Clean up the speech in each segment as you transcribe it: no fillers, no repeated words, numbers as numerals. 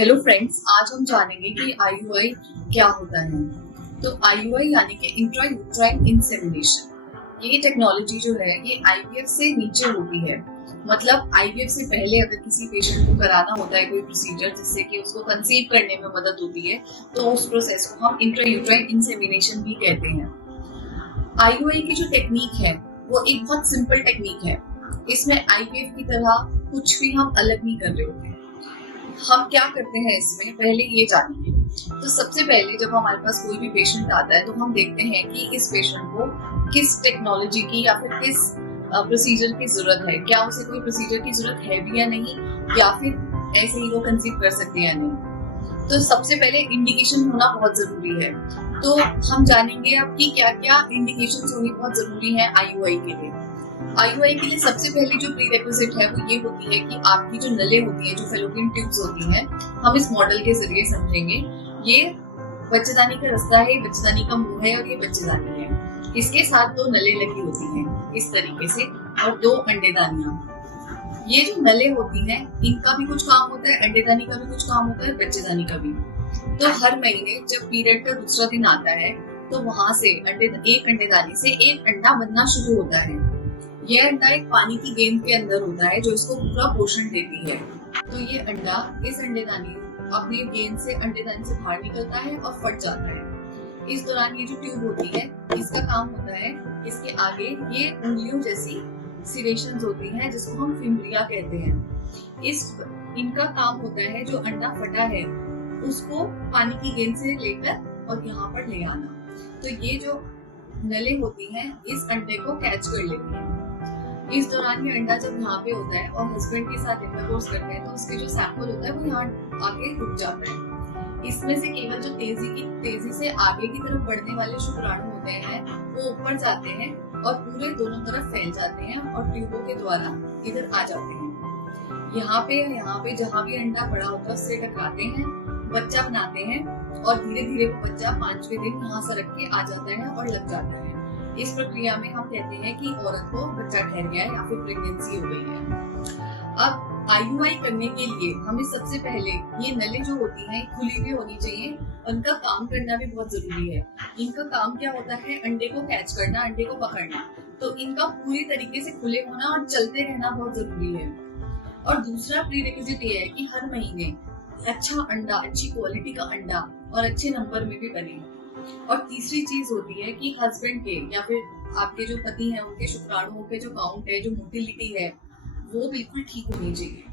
Hello friends, आज हम जानेंगे कि आईयूआई क्या होता है। तो आईयूआई यानी कि इंट्रा यूट्राइन इंसेमिनेशन, ये टेक्नोलॉजी जो है ये आईवीएफ से नीचे होती है। मतलब आईवीएफ से पहले अगर किसी पेशेंट को कराना होता है कोई प्रोसीजर जिससे कि उसको कंसीव करने में मदद होती है, तो उस प्रोसेस को हम इंट्रा यूट्राइन इंसेमिनेशन भी कहते हैं। आईयूआई की जो टेक्निक है वो एक बहुत सिंपल टेक्निक है। इसमें आईवीएफ की तरह कुछ भी हम अलग नहीं कर रहे होते हैं। हम क्या करते हैं इसमें, पहले ये जानेंगे। तो सबसे पहले जब हमारे पास कोई भी पेशेंट आता है तो हम देखते हैं कि इस पेशेंट को किस टेक्नोलॉजी की या फिर किस प्रोसीजर की जरूरत है, क्या उसे कोई प्रोसीजर की जरूरत है भी या नहीं, या फिर ऐसे ही वो कंसीव कर सकते हैं या नहीं। तो सबसे पहले इंडिकेशन होना बहुत जरूरी है। तो हम जानेंगे अब कि क्या क्या इंडिकेशन होनी बहुत जरूरी है आईयूआई के लिए। आईयूआई के लिए सबसे पहले जो प्रीरेक्विजिट है वो ये होती है कि आपकी जो नलें होती हैं, जो फेलोपियन ट्यूब्स होती हैं, हम इस मॉडल के जरिए समझेंगे। ये बच्चेदानी का रास्ता है, बच्चेदानी का मुंह है और ये बच्चेदानी है। इसके साथ दो नलें लगी होती हैं इस तरीके से, और दो अंडेदानियां। ये जो नलें होती हैं इनका भी कुछ काम होता है, अंडेदानी का भी कुछ काम होता है, बच्चेदानी का भी। तो हर महीने जब पीरियड का दूसरा दिन आता है तो वहां से एक अंडेदानी से एक अंडा बनना शुरू होता है। यह अंडा एक पानी की गेंद के अंदर होता है जो इसको पूरा पोषण देती है। तो ये अंडा, इस अंडेदानी अपने गेंद से अंडेदानी से बाहर निकलता है और फट जाता है। इस दौरान ये जो ट्यूब होती है इसका काम होता है, इसके आगे ये उंगलियों जैसी सिरेशंस होती हैं जिसको हम फिम्ब्रिया कहते हैं। इनका काम होता है जो अंडा फटा है उसको पानी की गेंद से लेकर और यहाँ पर ले आना। तो ये जो नलें होती हैं इस अंडे को कैच कर लेती हैं। इस दौरान ये अंडा जब यहाँ पे होता है और हस्बैंड के साथ इंटरकोर्स करते हैं तो उसके जो सैंपल होता है वो यहाँ आके रुक जाता है। इसमें से केवल जो तेजी से आगे की तरफ बढ़ने वाले शुक्राणु होते हैं वो ऊपर जाते हैं और पूरे दोनों तरफ फैल जाते हैं और ट्यूबों के द्वारा इधर आ जाते हैं। यहाँ पे जहाँ भी अंडा पड़ा होता है उससे टकराते हैं, बच्चा बनाते हैं और धीरे धीरे वो बच्चा 5वें दिन यहाँ से रख के आ जाता है और लग जाता है। इस प्रक्रिया में हम कहते हैं कि औरत को बच्चा ठहर गया है या फिर प्रेगनेंसी हो गई है। अब आईयूआई करने के लिए हमें सबसे पहले ये नलें जो होती हैं खुली हुई होनी चाहिए। उनका काम करना भी बहुत जरूरी है। इनका काम क्या होता है, अंडे को कैच करना, अंडे को पकड़ना। तो इनका पूरी तरीके से खुले होना और चलते रहना बहुत जरूरी है। और दूसरा प्रीरेक्विजिट ये है कि हर महीने अच्छा अंडा, अच्छी क्वालिटी का अंडा और अच्छे नंबर में भी बने। और तीसरी चीज होती है कि हस्बैंड के या फिर आपके जो पति हैं उनके शुक्राणुओं के जो काउंट है, जो मोटिलिटी है, वो बिल्कुल ठीक होनी चाहिए।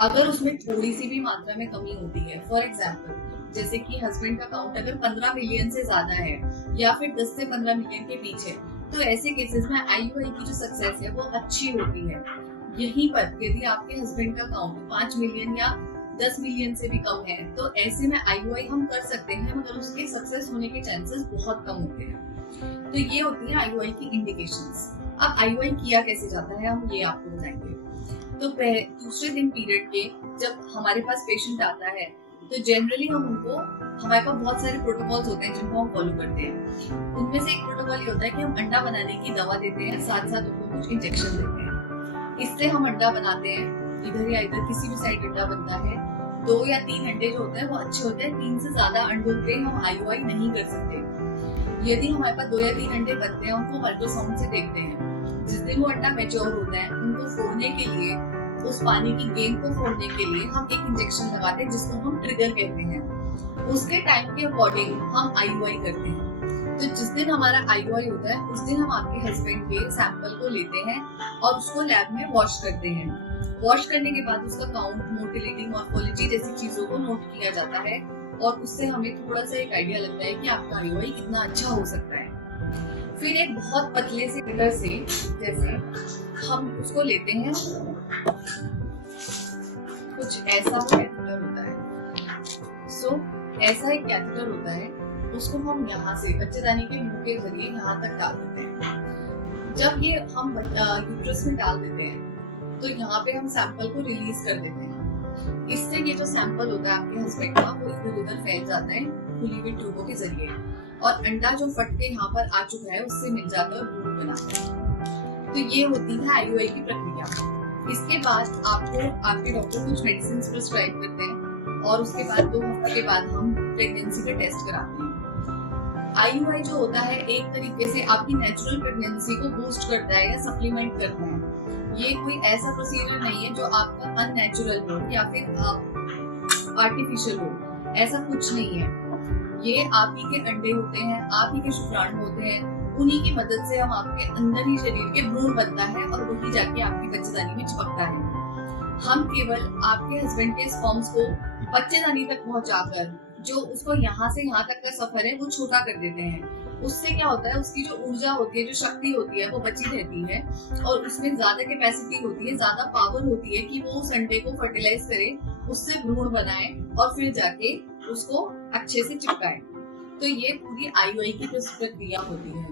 अगर उसमें थोड़ी सी भी मात्रा में कमी होती है, फॉर एग्जाम्पल जैसे कि हस्बैंड का काउंट अगर 15 मिलियन से ज्यादा है या फिर 10 से 15 मिलियन के पीछे, तो ऐसे केसेस में आईयूआई की जो सक्सेस है वो अच्छी होती है। यहीं पर यदि आपके हस्बैंड का काउंट 5 मिलियन या 10 मिलियन से भी कम है तो ऐसे में आईयूआई हम कर सकते हैं, मगर उसके सक्सेस होने के चांसेस बहुत कम होते हैं। तो ये होती है आईयूआई की इंडिकेशंस। अब आईयूआई किया कैसे जाता है हम ये आपको बताएंगे। तो दूसरे दिन पीरियड के जब हमारे पास पेशेंट आता है तो जनरली हमारे पास बहुत सारे प्रोटोकॉल्स होते हैं जिनको हम फॉलो करते हैं। उनमें से एक प्रोटोकॉल ये होता है कि हम अंडा बनाने की दवा देते हैं, साथ साथ उनको कुछ इंजेक्शन देते हैं। इससे हम अंडा बनाते हैं, इधर या इधर किसी भी साइड अंडा बनता है। 2 या 3 अंडे जो होते हैं वो अच्छे होते हैं। 3 से ज्यादा अंडों पे हम आईयूआई नहीं कर सकते। यदि हमारे पास 2 या 3 अंडे बनते हैं उनको अल्ट्रासाउंड से देखते हैं। जिस दिन वो अंडा मैच्योर होता है उनको फोड़ने के लिए, उस पानी की गेंद को फोड़ने के लिए हम एक इंजेक्शन लगाते हैं जिसको हम ट्रिगर कहते हैं। उसके टाइम के अकॉर्डिंग हम आईयूआई करते हैं। तो जिस दिन हमारा आईयूआई होता है उस दिन हम आपके हस्बैंड के सैंपल को लेते हैं और उसको लैब में वॉश करते हैं। वॉश करने के बाद उसका काउंट, मोटिलिटी, मॉर्फोलॉजी जैसी चीजों को नोट किया जाता है और उससे हमें थोड़ा सा एक आइडिया लगता है कि आपका आईयूआई कितना अच्छा हो सकता है। फिर एक बहुत पतले से कैथेटर से, जैसे हम उसको लेते हैं, कुछ ऐसा कैथेटर होता है। ऐसा एक कैथेटर होता है, उसको हम यहाँ से बच्चेदानी के मुंह के जरिए यहाँ तक डाल देते हैं। जब ये हम यूट्रस में डाल देते हैं तो यहाँ पे हम सैंपल को रिलीज कर देते हैं। इससे ये जो सैंपल होता है आपके हस्बैंड का वो इधर उधर फैल जाता है खुली हुई ट्यूबों के जरिए, और अंडा जो फट के यहाँ पर आ चुका है उससे मिल जाता है और भ्रूण बनाता है। तो ये होती है आईयूआई की प्रक्रिया। इसके बाद आपको आपके डॉक्टर कुछ मेडिसिन प्रिस्क्राइब करते हैं और उसके बाद 2 हफ्ते के बाद हम प्रेगनेंसी का टेस्ट कराते हैं। IUI जो होता है एक तरीके से आपकी नेचुरल प्रेगनेंसी को बूस्ट करता है या सप्लीमेंट करता है। ये कोई ऐसा प्रोसीजर नहीं है जो आपका अननेचुरल हो या फिर आर्टिफिशियल हो, ऐसा कुछ नहीं है। ये आप ही के अंडे होते हैं, आप ही के शुक्राणु होते हैं, उन्हीं की मदद से हम आपके अंदर ही शरीर के भ्रूण बनता है और वही जाके आपकी बच्चेदानी में चिपकता है। हम केवल आपके हस्बैंड के स्पर्म्स को बच्चेदानी तक पहुंचाकर जो उसको यहाँ से यहाँ तक का सफर है वो छोटा कर देते हैं। उससे क्या होता है, उसकी जो ऊर्जा होती है, जो शक्ति होती है वो बची रहती है और उसमें ज्यादा कैपेसिटी होती है, ज्यादा पावर होती है कि वो उस अंडे को फर्टिलाइज करे, उससे भ्रूण बनाए और फिर जाके उसको अच्छे से चिपकाए। तो ये पूरी IUI की प्रक्रिया होती है।